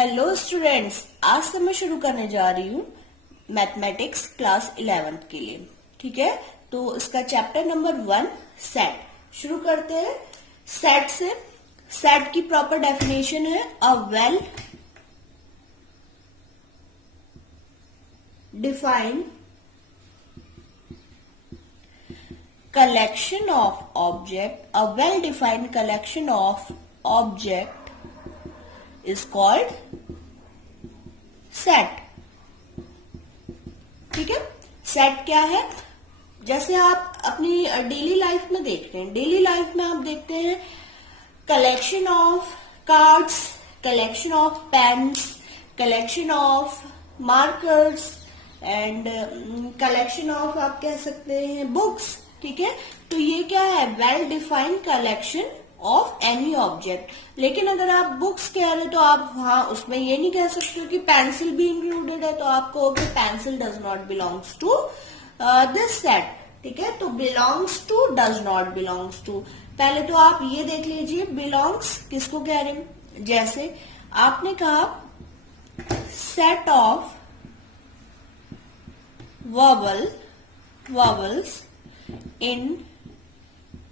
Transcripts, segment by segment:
Hello students, आज से मैं शुरू करने जा रही हूँ मैथमेटिक्स क्लास 11th के लिए। ठीक है, तो इसका चैप्टर नंबर 1 सेट शुरू करते हैं। सेट से, सेट की प्रॉपर डेफिनेशन है a well defined collection of object, a well defined collection of object is called set। ठीक है, सेट क्या है? जैसे आप अपनी डेली लाइफ में देखते हैं, डेली लाइफ में आप देखते हैं collection of cards, collection of pens, collection of markers and collection of आप कह सकते हैं बुक्स। ठीक है, तो ये क्या है? Well defined collection of any object. लेकिन अगर आप बुक्स कह रहे हो तो आप वहां उसमें ये नहीं कह सकते हो कि पेंसिल भी इंक्लूडेड है, तो आप कहोगे pencil does not belongs to this set. ठीक है, तो belongs to, does not belongs to. पहले तो आप ये देख लीजिए बिलोंग्स किसको कह रहे हैं। जैसे आपने कहा set of vowels in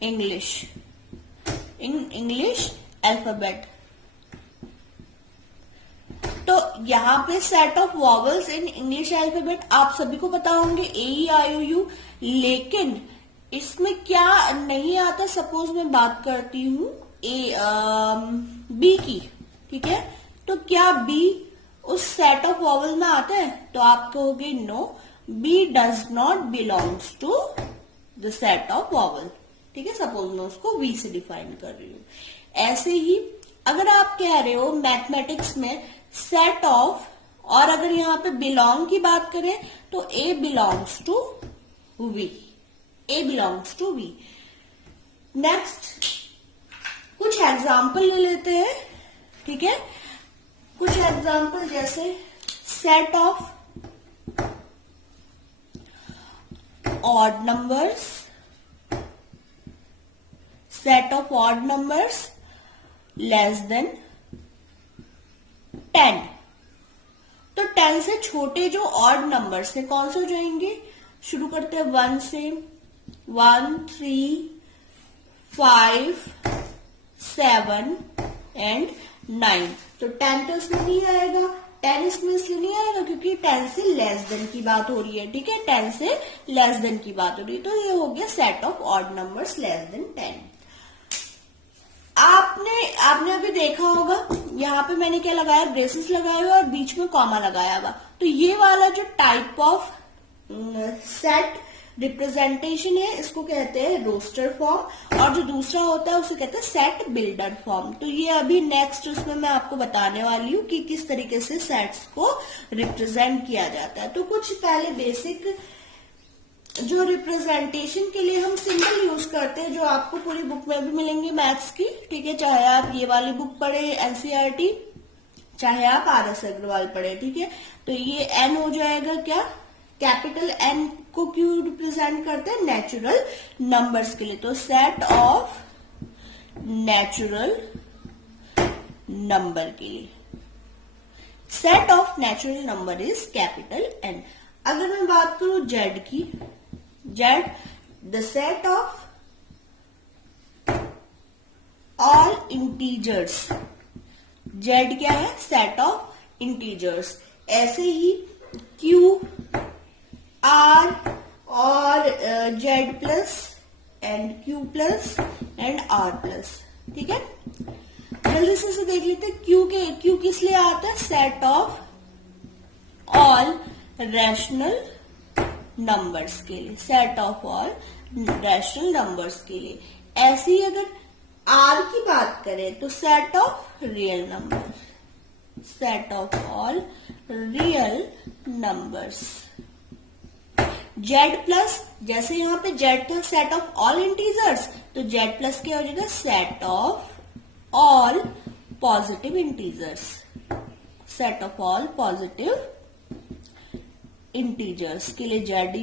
English alphabet। तो यहाँ पे set of vowels in English alphabet आप सभी को पता होंगे AEIOU, लेकिन इसमें क्या नहीं आता। सपोज मैं बात करती हूँ बी की। ठीक है, तो क्या बी उस सेट ऑफ वॉवल में आता है? तो आप कहोगे no, B does not belongs to the set of vowel. ठीक है, सपोज मैं उसको वी से डिफाइन कर रही हूँ। ऐसे ही अगर आप कह रहे हो मैथमेटिक्स में सेट ऑफ, और अगर यहाँ पे बिलोंग की बात करें तो A belongs to V, A belongs to V. Next कुछ एग्जाम्पल ले लेते हैं। ठीक है, कुछ एग्जाम्पल जैसे set of odd numbers, set of odd numbers less than 10। तो 10 से छोटे जो odd numbers है कौन से हो जाएंगे? शुरू करते हैं 1 से। 1, 3, 5, 7 एंड 9। तो 10 तो इसमें नहीं आएगा। 10 इसमें इसलिए नहीं आएगा क्योंकि 10 से लेस देन की बात हो रही है। ठीक है, 10 से लेस देन की बात हो रही है, तो ये हो गया set of odd numbers less than 10। आपने अभी देखा होगा यहाँ पे मैंने क्या लगाया? ब्रेसेस लगाए हुए और बीच में कॉमा लगाया हुआ। तो ये वाला जो टाइप ऑफ सेट रिप्रेजेंटेशन है इसको कहते हैं रोस्टर फॉर्म, और जो दूसरा होता है उसे कहते हैं सेट बिल्डर फॉर्म। तो ये अभी नेक्स्ट उसमें मैं आपको बताने वाली हूँ कि किस तरीके से सेट्स को रिप्रेजेंट किया जाता है। तो कुछ पहले बेसिक जो रिप्रेजेंटेशन के लिए हम सिंबल यूज करते हैं, जो आपको पूरी बुक में भी मिलेंगे मैथ्स की। ठीक है, चाहे आप ये वाली बुक पढ़े NCERT, चाहे आप RS अग्रवाल पढ़े। ठीक है, तो ये एन हो जाएगा क्या? कैपिटल एन को क्यों रिप्रेजेंट करते हैं? नेचुरल नंबर्स के लिए। तो सेट ऑफ नेचुरल नंबर के लिए set of natural number is capital N. अगर मैं बात करूं जेड की, Z the set of all integers. Z क्या है? Set of integers. ऐसे ही क्यू, आर और Z plus and Q plus and R plus. ठीक है, जल्दी से देख लेते हैं। क्यू किस लिए आता है? Set of all rational numbers के लिए, set of all rational numbers के लिए। ऐसे ही अगर आर की बात करें तो set of real number, set of all real numbers. Z plus, जैसे यहाँ पे जेड था सेट ऑफ ऑल इंटीजर्स, तो जेड प्लस क्या हो जाएगा? Set of all positive integers, set of all positive integers के लिए जेड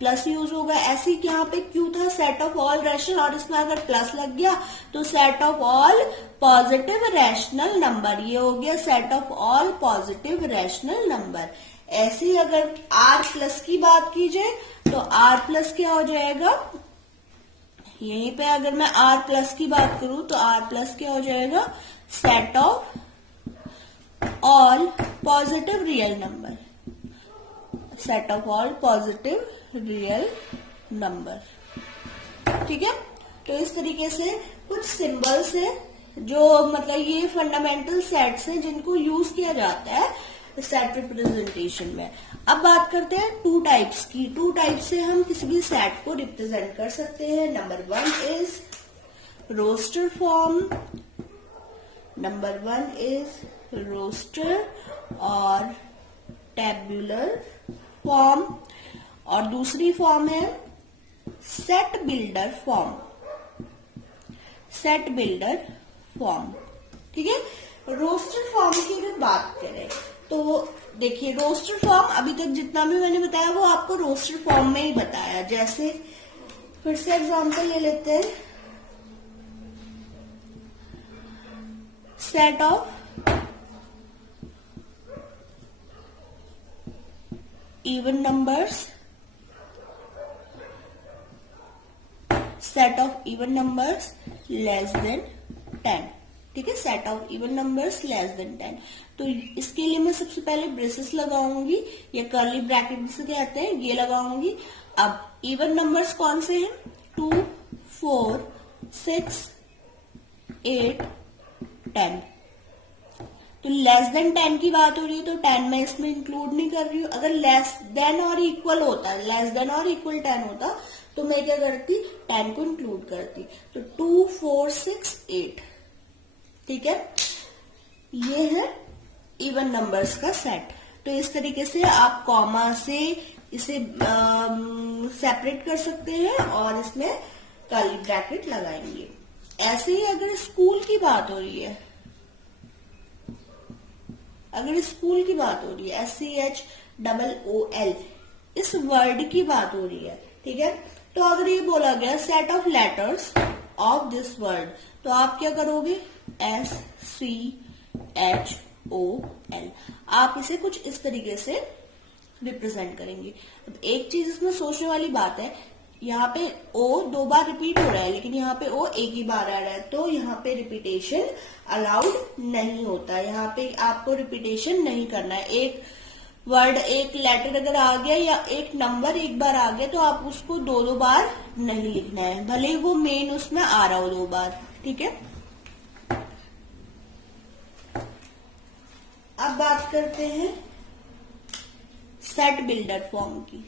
प्लस यूज होगा। ऐसे ही यहाँ पे क्यू था सेट ऑफ ऑल रैशनल, और इसमें अगर प्लस लग गया तो set of all positive rational number, ये हो गया set of all positive rational number. ऐसे ही अगर आर प्लस की बात की जाए तो आर प्लस क्या हो जाएगा, यहीं पे अगर मैं आर प्लस की बात करूं तो आर प्लस क्या हो जाएगा, set of all positive real number, set of all positive real number. ठीक है, तो इस तरीके से कुछ सिंबल्स है जो मतलब ये फंडामेंटल सेट्स हैं जिनको यूज किया जाता है सेट रिप्रेजेंटेशन में। अब बात करते हैं टू टाइप्स की। टू टाइप से हम किसी भी सेट को रिप्रेजेंट कर सकते हैं। Number 1 is roster form, number 1 is roster और टेबुलर फॉर्म, और दूसरी फॉर्म है set builder form, set builder form. ठीक है, रोस्टर फॉर्म की अगर बात करें तो देखिए रोस्टर फॉर्म अभी तक जितना भी मैंने बताया वो आपको रोस्टर फॉर्म में ही बताया। जैसे फिर से एग्जांपल ले लेते हैं, set of even numbers, set of even numbers less than 10। ठीक है, set of even numbers less than 10। तो इसके लिए मैं सबसे पहले ब्रेसेस लगाऊंगी, या कर्ली ब्रैकेट जिसे कहते हैं, ये लगाऊंगी। अब इवन नंबर्स कौन से हैं, 2, 4, 6, 8, 10। तो लेस देन 10 की बात हो रही है तो 10 मैं इसमें इंक्लूड नहीं कर रही हूँ। अगर लेस देन और इक्वल होता, लेस देन और इक्वल 10 होता तो मैं क्या करती, 10 को इंक्लूड करती। तो 2, 4, 6, 8। ठीक है, ये है इवन नंबर्स का सेट। तो इस तरीके से आप कॉमा से इसे सेपरेट कर सकते हैं और इसमें कर्ली ब्रैकेट लगाएंगे। ऐसे ही अगर स्कूल की बात हो रही है, अगर स्कूल की बात हो रही है, SCHOOL, इस वर्ड की बात हो रही है। ठीक है, तो अगर ये बोला गया set of letters of this word, तो आप क्या करोगे, SCHOL। आप इसे कुछ इस तरीके से रिप्रेजेंट करेंगे। अब एक चीज इसमें सोचने वाली बात है, यहाँ पे ओ 2 बार रिपीट हो रहा है लेकिन यहाँ पे ओ एक ही बार आ रहा है, तो यहाँ पे रिपीटेशन अलाउड नहीं होता। यहाँ पे आपको रिपीटेशन नहीं करना है। एक वर्ड, एक लेटर अगर आ गया या एक नंबर एक बार आ गया तो आप उसको 2 बार नहीं लिखना है, भले वो मेन उसमें आ रहा हो 2 बार। ठीक है, अब बात करते हैं सेट बिल्डर फॉर्म की।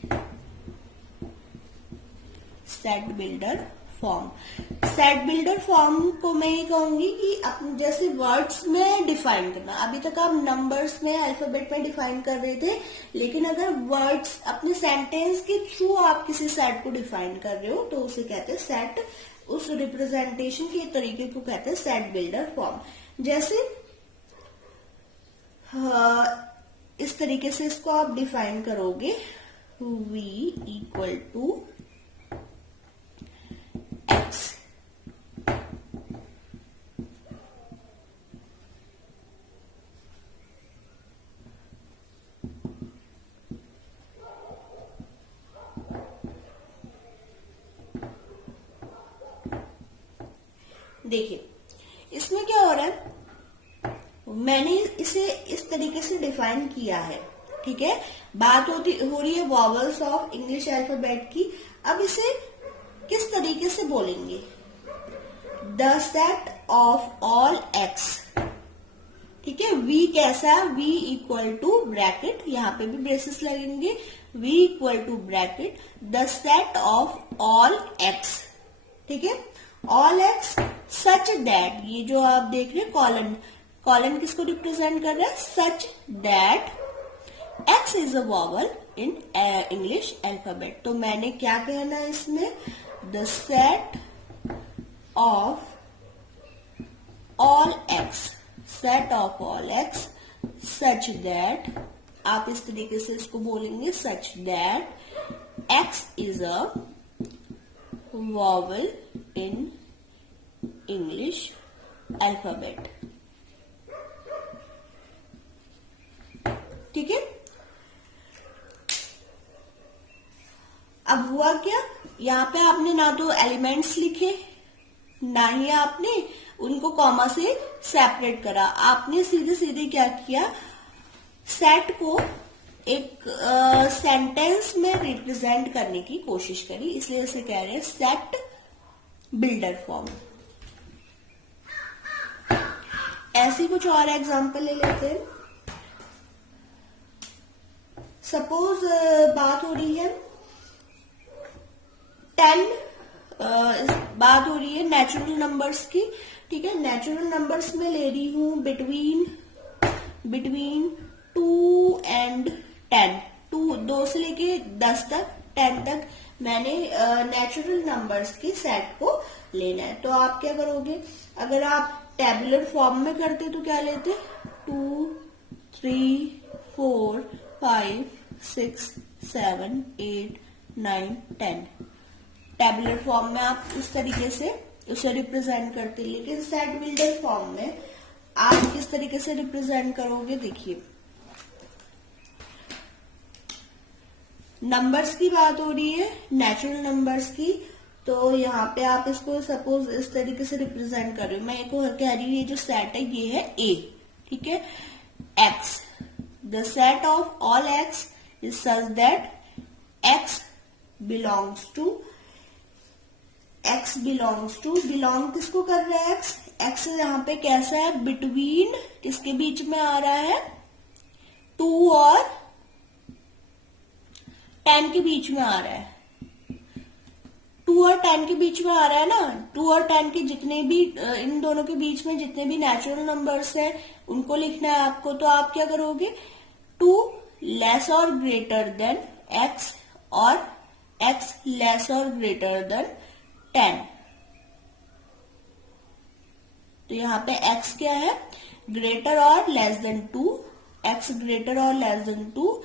Set builder form, set builder form को मैं ये कहूंगी कि अपने जैसे वर्ड्स में डिफाइन करना। अभी तक आप नंबर्स में, अल्फाबेट में डिफाइन कर रहे थे, लेकिन अगर वर्ड्स अपने सेंटेंस के थ्रू आप किसी सेट को डिफाइन कर रहे हो तो उसे कहते हैं सेट, उस रिप्रेजेंटेशन के तरीके को कहते हैं सेट बिल्डर फॉर्म। जैसे इस तरीके से इसको आप डिफाइन करोगे, V इक्वल टू X। देखिए इसमें क्या हो रहा है, मैंने इसे इस तरीके से डिफाइन किया है। ठीक है, बात हो रही है वॉवल्स ऑफ इंग्लिश अल्फाबेट की। अब इसे किस तरीके से बोलेंगे, the set of all x. ठीक है, V कैसा, V इक्वल टू ब्रैकेट, यहाँ पे भी ब्रेसेस लगेंगे, V equal to bracket the set of all x. ठीक है, ऑल एक्स सच दैट, ये जो आप देख रहे हैं कॉलन, कॉलन किसको रिप्रेजेंट कर रहा है, सच that X is a vowel in English alphabet. तो मैंने क्या कहना है इसमें, the set of all x, set of all x such that, आप इस तरीके से इसको बोलेंगे, सच that X is a vowel in English alphabet. ठीक है। अब हुआ क्या, यहाँ पे आपने ना तो एलिमेंट्स लिखे ना ही आपने उनको कॉमा से सेपरेट करा, आपने सीधे सीधे क्या किया, सेट को एक सेंटेंस में रिप्रेजेंट करने की कोशिश करी, इसलिए इसे कह रहे हैं सेट बिल्डर फॉर्म। ऐसी कुछ और एग्जांपल ले लेते हैं। सपोज बात हो रही है 10, बात हो रही है नेचुरल नंबर्स की, ठीक है। नेचुरल नंबर्स में ले रही हूं बिटवीन 2 एंड 10, 2 से लेके 10 तक, 10 तक मैंने नेचुरल नंबर्स के सेट को लेना है। तो आप क्या करोगे, अगर आप टेबुलर फॉर्म में करते तो क्या लेते, 2, 3, 4, 5, 6, 7, 8, 9, 10। टेबुलर फॉर्म में आप उस तरीके से उसे रिप्रेजेंट करते, लेकिन सेट बिल्डर फॉर्म में आप किस तरीके से रिप्रेजेंट करोगे, देखिए नंबर्स की बात हो रही है, नेचुरल नंबर्स की, तो यहाँ पे आप इसको सपोज इस तरीके से रिप्रेजेंट कर रहे हो। मैं एक और कह रही हूँ, ये जो सेट है ये है ए, ठीक है। X, the set of all X is such that X belongs to, belong किसको कर रहा है, एक्स यहाँ पे कैसा है, बिटवीन किसके बीच में आ रहा है, 2 और 10 के बीच में आ रहा है, 2 और 10 के बीच में आ रहा है ना। 2 और 10 के जितने भी, इन दोनों के बीच में जितने भी नेचुरल नंबर्स हैं उनको लिखना है आपको। तो आप क्या करोगे, 2 लेस और ग्रेटर देन x और x लेस और ग्रेटर देन 10। तो यहाँ पे x क्या है, ग्रेटर और लेस देन 2, x ग्रेटर और less than 2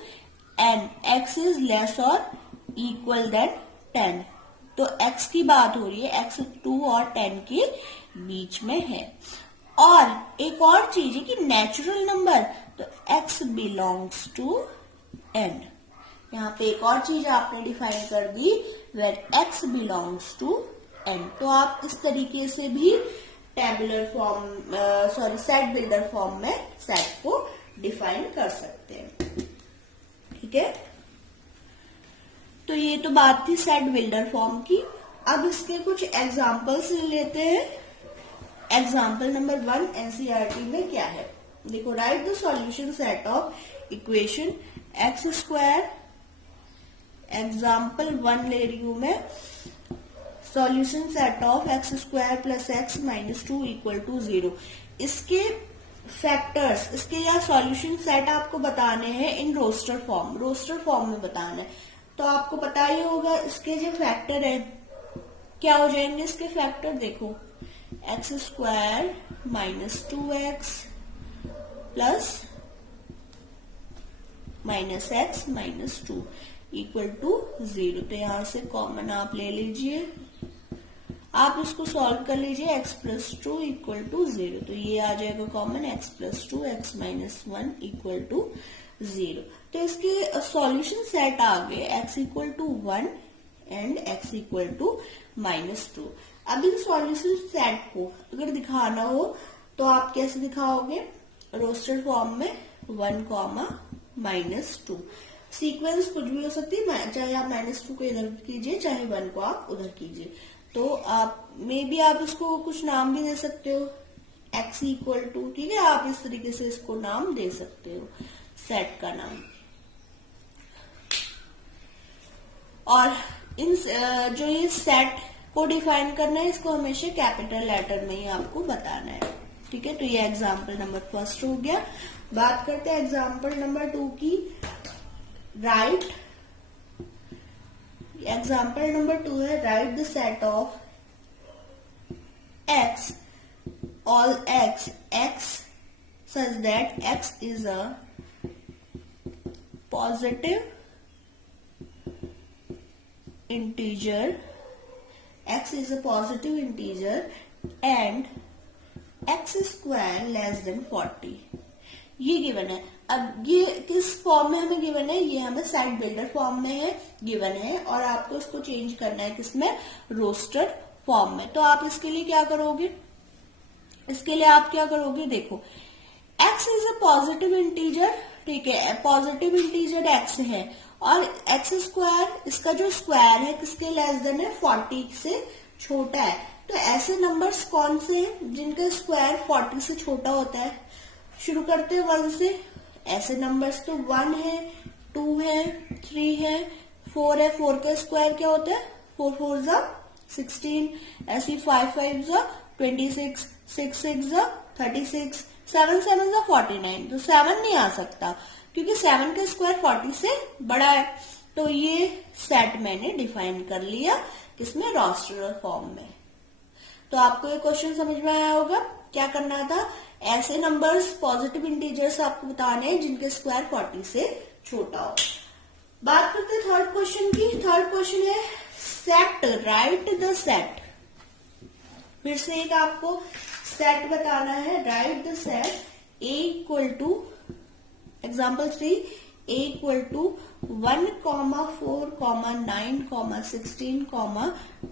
and x is less और इक्वल देन 10। तो x की बात हो रही है, x 2 और 10 के बीच में है। और एक और चीज है कि नेचुरल नंबर, तो x बिलोंग्स टू n। यहाँ पे एक और चीज आपने डिफाइन कर दी, where x belongs to n। तो आप इस तरीके से भी tabular form set builder form में सेट को डिफाइन कर सकते हैं, ठीक है। तो ये तो बात थी सेट बिल्डर फॉर्म की। अब इसके कुछ एग्जाम्पल्स लेते हैं। एग्जाम्पल नंबर 1 एनसीईआरटी में क्या है, देखो, write the solution set of equation X square. Example 1 ले रही हूं मैं, solution set of X square plus X minus 2 equal to 0। इसके फैक्टर्स, इसके या सॉल्यूशन सेट आपको बताने हैं इन रोस्टर फॉर्म में बताना है। तो आपको पता ही होगा इसके जो फैक्टर है क्या हो जाएंगे, इसके फैक्टर देखो, X square minus 2x plus minus X minus 2 equal to 0। तो यहां से कॉमन आप ले लीजिए, आप इसको सॉल्व कर लीजिए, x प्लस 2 इक्वल टू 0। तो ये आ जाएगा common, x plus 2 x minus 1 equal to 0। तो इसके सॉल्यूशन सेट आ गए x equal to 1 and x equal to minus 2। अब इन सॉल्यूशन सेट को अगर दिखाना हो तो आप कैसे दिखाओगे, रोस्टर फॉर्म में 1 कॉमा माइनस 2। सीक्वेंस कुछ भी हो सकती है, चाहे आप माइनस 2 को इधर कीजिए, चाहे 1 को आप उधर कीजिए। तो आप मे बी आप इसको कुछ नाम भी दे सकते हो, x इक्वल टू, ठीक है, आप इस तरीके से इसको नाम दे सकते हो, सेट का नाम। और इन जो ये सेट को डिफाइन करना है, इसको हमेशा कैपिटल लेटर में ही आपको बताना है, ठीक है। तो ये एग्जाम्पल नंबर 1 हो गया। बात करते हैं एग्जाम्पल नंबर 2 की। राइट, एग्जाम्पल नंबर 2 है, right the set of x, all x such that x is a positive integer, x is a positive integer and x square less than 40, ये given है। अब ये किस फॉर्म में हमें given है, ये हमें सेट बिल्डर फॉर्म में है गिवन है, और आपको इसको चेंज करना है किसमें, रोस्टेड फॉर्म में। तो आप इसके लिए क्या करोगे, इसके लिए आप क्या करोगे, देखो x is a positive integer, ठीक है, पॉजिटिव इंटीजर x है, और x स्क्वायर, इसका जो स्क्वायर है किसके लेस देन है, 40 से छोटा है। तो ऐसे नंबर्स कौन से हैं जिनका स्क्वायर 40 से छोटा होता है, शुरू करते हैं 1 से। ऐसे नंबर्स तो 1 है, 2 है, 3 है, 4 है, 4 का स्क्वायर क्या होता है, 4 4 जा 16, ऐसी 5 5 जा 26, 6 6 जा 36, 7 7 जा 49। तो 7 नहीं आ सकता क्योंकि 7 का स्क्वायर 40 से बड़ा है। तो ये सेट मैंने डिफाइन कर लिया किसमें, रोस्टर फॉर्म में। तो आपको ये क्वेश्चन समझ में आया होगा, क्या करना था, ऐसे नंबर्स पॉजिटिव इंटीजर्स आपको बताने हैं जिनके स्क्वायर 40 से छोटा हो। बात करते हैं थर्ड क्वेश्चन की। थर्ड क्वेश्चन है सेट, राइट द सेट। फिर से एक आपको सेट बताना है, right the set A equal to, example 3, a equal to 1, 4, 9, 16,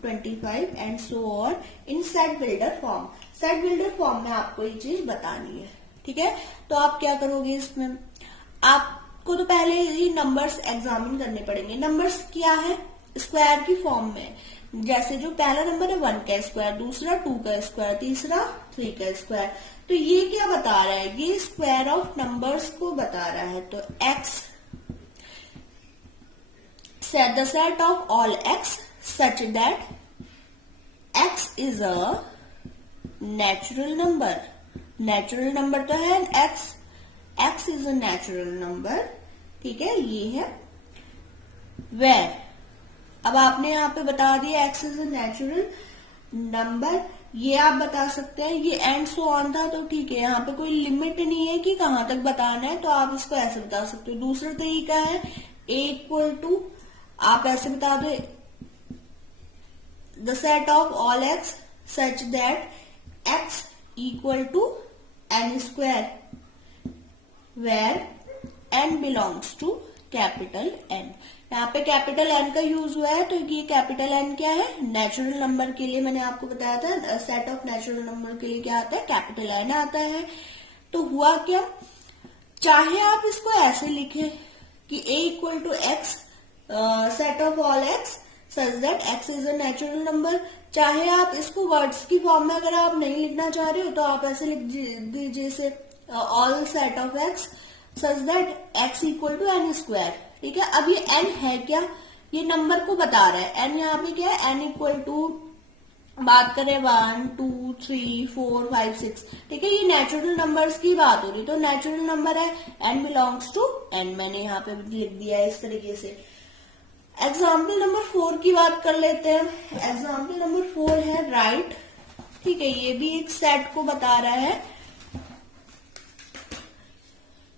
25 and so on in set builder form. Set builder form में आपको ये चीज बतानी है, ठीक है। तो आप क्या करोगे, इसमें आपको तो पहले ही नंबर्स एग्जामिन करने पड़ेंगे। नंबर्स क्या है, स्क्वायर की फॉर्म में, जैसे जो पहला नंबर है 1 का स्क्वायर, दूसरा 2 का स्क्वायर, तीसरा 3 का स्क्वायर। तो ये क्या बता रहा है, ये स्क्वायर ऑफ नंबर्स को बता रहा है। तो x set the set of all x such that x is a natural number। Natural number तो है x is a natural number, ठीक है, ये है where। अब आपने यहाँ पे बता दिया x is a natural number, ये आप बता सकते हैं, ये एंड सो ऑन था तो ठीक है, यहाँ पे कोई लिमिट नहीं है कि कहां तक बताना है, तो आप इसको ऐसे बता सकते हो। दूसरा तरीका है a इक्वल टू, आप ऐसे बता दो the set of all x such that x equal to n square where n belongs to capital N। यहाँ पे कैपिटल N का यूज हुआ है, तो ये कैपिटल N क्या है, नेचुरल नंबर के लिए मैंने आपको बताया था, सेट ऑफ नेचुरल नंबर के लिए क्या आता है, कैपिटल N आता है। तो हुआ क्या, चाहे आप इसको ऐसे लिखें कि a equal to x set of all x such that x is a natural number, चाहे आप इसको वर्ड्स की फॉर्म में अगर आप नहीं लिखना चाह रहे हो तो आप ऐसे लिख दीजिए से all set of x such that x equal to n square, ठीक है। अब ये n है क्या, ये नंबर को बता रहा है, n यहाँ पे क्या है, n इक्वल टू, बात करें 1, 2, 3, 4, 5, 6, ठीक है, ये नेचुरल नंबर्स की बात हो रही, तो नेचुरल नंबर है, n बिलोंग्स टू n, मैंने यहाँ पे लिख दिया है इस तरीके से। एग्जाम्पल नंबर 4 की बात कर लेते हैं। एग्जाम्पल नंबर 4 है राइट, ठीक है, ये भी एक सेट को बता रहा है।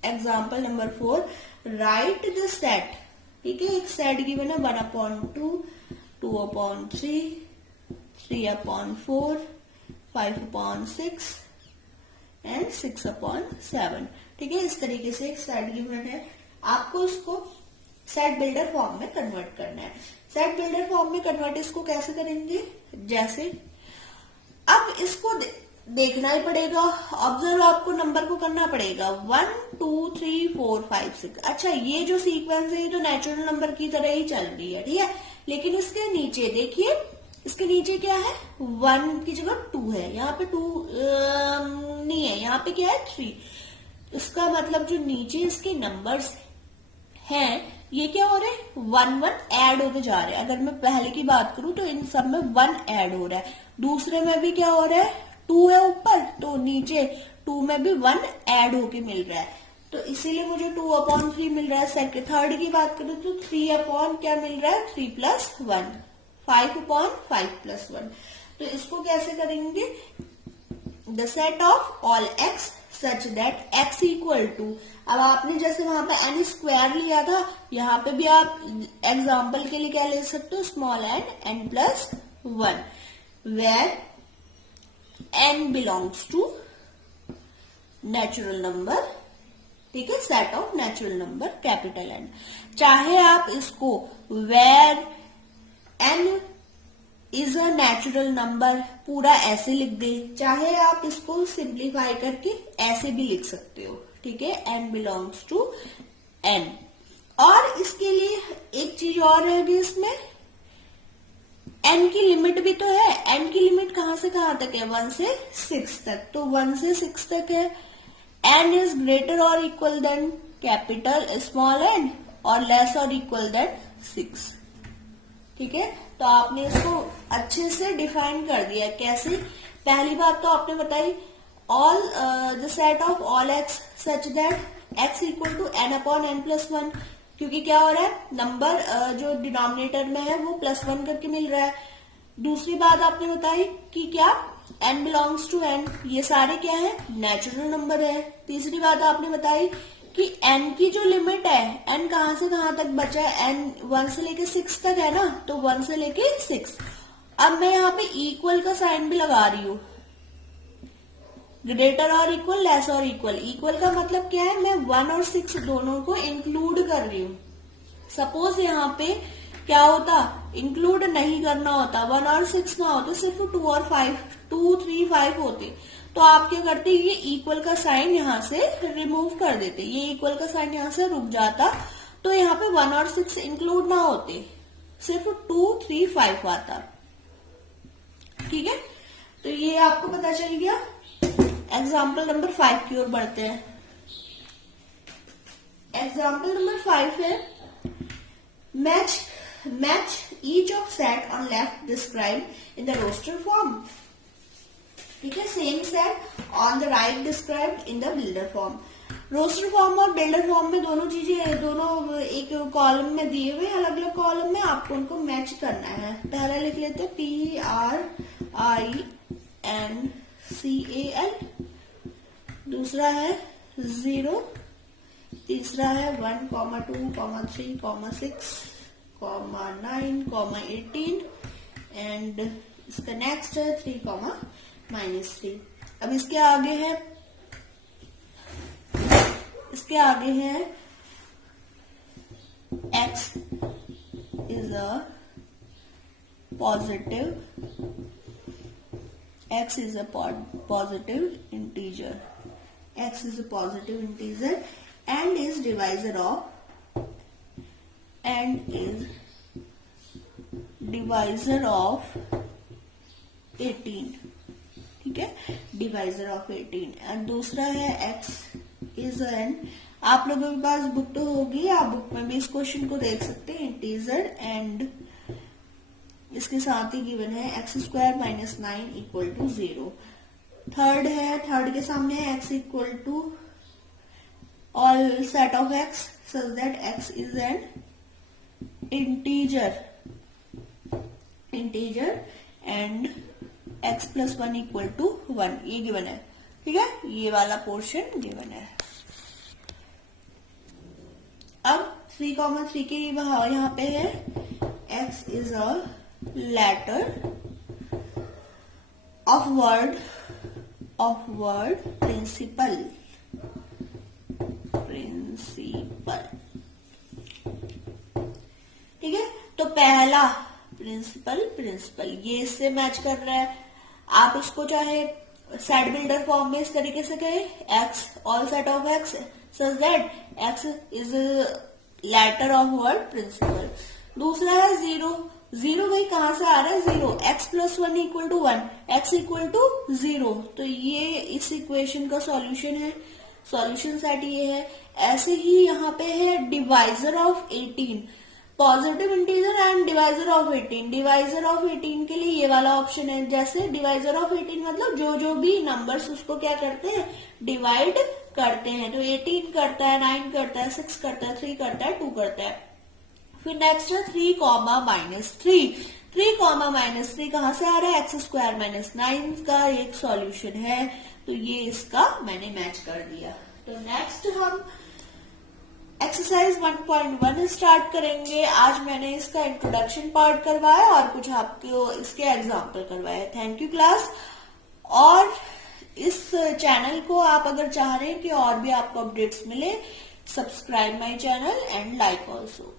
Example number 4, right the set, ठीक है, एक सेट गिवन है 1/2, 2/3, 3/4, 5/6 एंड 6/7, ठीक है, इस तरीके से एक सेट गिवन है। आपको इसको सेट बिल्डर फॉर्म में कन्वर्ट करना है। सेट बिल्डर फॉर्म में कन्वर्ट इसको कैसे करेंगे, जैसे अब इसको देखना ही पड़ेगा, ऑब्जर्व आपको नंबर को करना पड़ेगा 1, 2, 3, 4, 5, 6। अच्छा, ये जो सीक्वेंस है ये तो नेचुरल नंबर की तरह ही चल रही है, ठीक है, लेकिन इसके नीचे देखिए, इसके नीचे क्या है, 1 की जगह 2 है, यहाँ पे 2 नहीं है, यहाँ पे क्या है 3। इसका मतलब जो नीचे इसके नंबर्स हैं ये क्या हो रहे हैं, 1 1 ऐड होते जा रहे हैं। अगर मैं पहले की बात करूं तो इन सब में 1 ऐड हो रहा है, दूसरे में भी क्या हो रहा है, 2 है ऊपर, तो नीचे 2 में भी 1 ऐड होके मिल रहा है, तो इसीलिए मुझे 2/3 मिल रहा है। सेकंड थर्ड की बात करूं तो 3 क्या मिल रहा है, 3 + 1, 5/5 + 1। तो इसको कैसे करेंगे, the set of all x such that x equal to, अब आपने जैसे वहां पे n स्क्वायर लिया था, यहाँ पे भी आप एग्जाम्पल के लिए क्या ले सकते हो, small n plus 1, where n belongs to natural number, ठीक है, set of natural number capital N। चाहे आप इसको where n is a natural number पूरा ऐसे लिख दे, चाहे आप इसको सिंप्लीफाई करके ऐसे भी लिख सकते हो, ठीक है, n बिलोंग्स टू n। और इसके लिए एक चीज और है कि इसमें n की लिमिट भी तो है, n की लिमिट कहां से कहां तक है, 1 से 6 तक, तो 1 से 6 तक है, n इज ग्रेटर और equal than capital small n और लेस और इक्वल देन 6, ठीक है। तो आपने इसको अच्छे से डिफाइन कर दिया। कैसे, पहली बात तो आपने बताई all the set of all x such that x equal to n upon n plus 1, क्योंकि क्या हो रहा है, नंबर जो डिनोमिनेटर में है वो +1 करके मिल रहा है। दूसरी बात आपने बताई कि क्या n बिलोंग्स टू n, ये सारे क्या है, नेचुरल नंबर है। तीसरी बात आपने बताई कि n की जो लिमिट है, n कहां से कहां तक बचा है, n 1 से लेके 6 तक है ना, तो 1 से लेके 6। अब मैं यहाँ पे इक्वल का साइन भी लगा रही हूं, ग्रेटर और इक्वल, लेस और इक्वल। इक्वल का मतलब क्या है, मैं 1 और 6 दोनों को इंक्लूड कर रही हूँ। सपोज यहाँ पे क्या होता, इंक्लूड नहीं करना होता, 1 और 6 ना होते, सिर्फ 2 और 5, 2, 3, 5 होते, तो आप क्या करते, ये इक्वल का साइन यहाँ से रिमूव कर देते, ये इक्वल का साइन यहाँ से रुक जाता, तो यहाँ पे 1 और 6 इंक्लूड ना होते, सिर्फ 2, 3, 5 आता, ठीक है। तो ये आपको पता चल गया। एग्जाम्पल नंबर 5 की ओर बढ़ते हैं। एग्जाम्पल नंबर 5 है match each of set on left describe in the roster form, ठीक है, same set on the right described in the builder form. Roster form और बिल्डर फॉर्म में दोनों चीजें, दोनों एक कॉलम में दिए हुए, अलग अलग कॉलम में आपको उनको मैच करना है। पहला लिख लेते हैं PRINCAL, दूसरा है 0, तीसरा है 1, 2, 3, 6, 9, 18 एंड इसका नेक्स्ट है 3, -3। अब इसके आगे है x is a positive integer, x is a positive integer and is divisor of 18, ठीक है, डिवाइजर ऑफ 18। एंड दूसरा है x इज n, आप लोगों के पास बुक तो होगी, आप बुक में भी इस क्वेश्चन को देख सकते हैं, इंटीजर एंड इसके साथ ही गिवन है x² - 9 इक्वल टू 0। थर्ड है, थर्ड के सामने है x equal to all set of x such that x is an integer and x + 1 equal to 1, ये गिवन है, ठीक है, ये वाला पोर्शन गिवन है। अब 3,3 के यहाँ पे है x is a letter of word principal, ठीक है। तो पहला प्रिंसिपल ये इससे मैच कर रहा है। आप इसको चाहे सेट बिल्डर फॉर्म में इस तरीके से कहें, x all set of x such that x is letter of word principal. दूसरा है 0 भाई कहां से आ रहा है, 0, x + 1 equal to 1, x equal to 0, तो ये इस इक्वेशन का सॉल्यूशन है, सॉल्यूशन सेट ये है। ऐसे ही यहाँ पे है divisor of 18, positive integer and divisor of 18। Divisor of 18 के लिए ये वाला ऑप्शन है, जैसे डिवाइजर ऑफ 18 मतलब जो भी नंबर्स उसको क्या करते हैं, डिवाइड करते हैं। तो 18 करता है, 9 करता है, 6 करता है, 3 करता है, 2 करता है। फिर नेक्स्ट है 3, -3। 3, -3 कहां से आ रहा है, x² - 9 का एक सॉल्यूशन है। तो ये इसका मैंने मैच कर दिया। तो नेक्स्ट हम एक्सरसाइज 1.1 स्टार्ट करेंगे। आज मैंने इसका इंट्रोडक्शन पार्ट करवाया और कुछ आपको इसके एग्जाम्पल करवाए। Thank you class. और इस चैनल को आप अगर चाह रहे हैं कि और भी आपको अपडेट्स मिले, subscribe my channel and like also.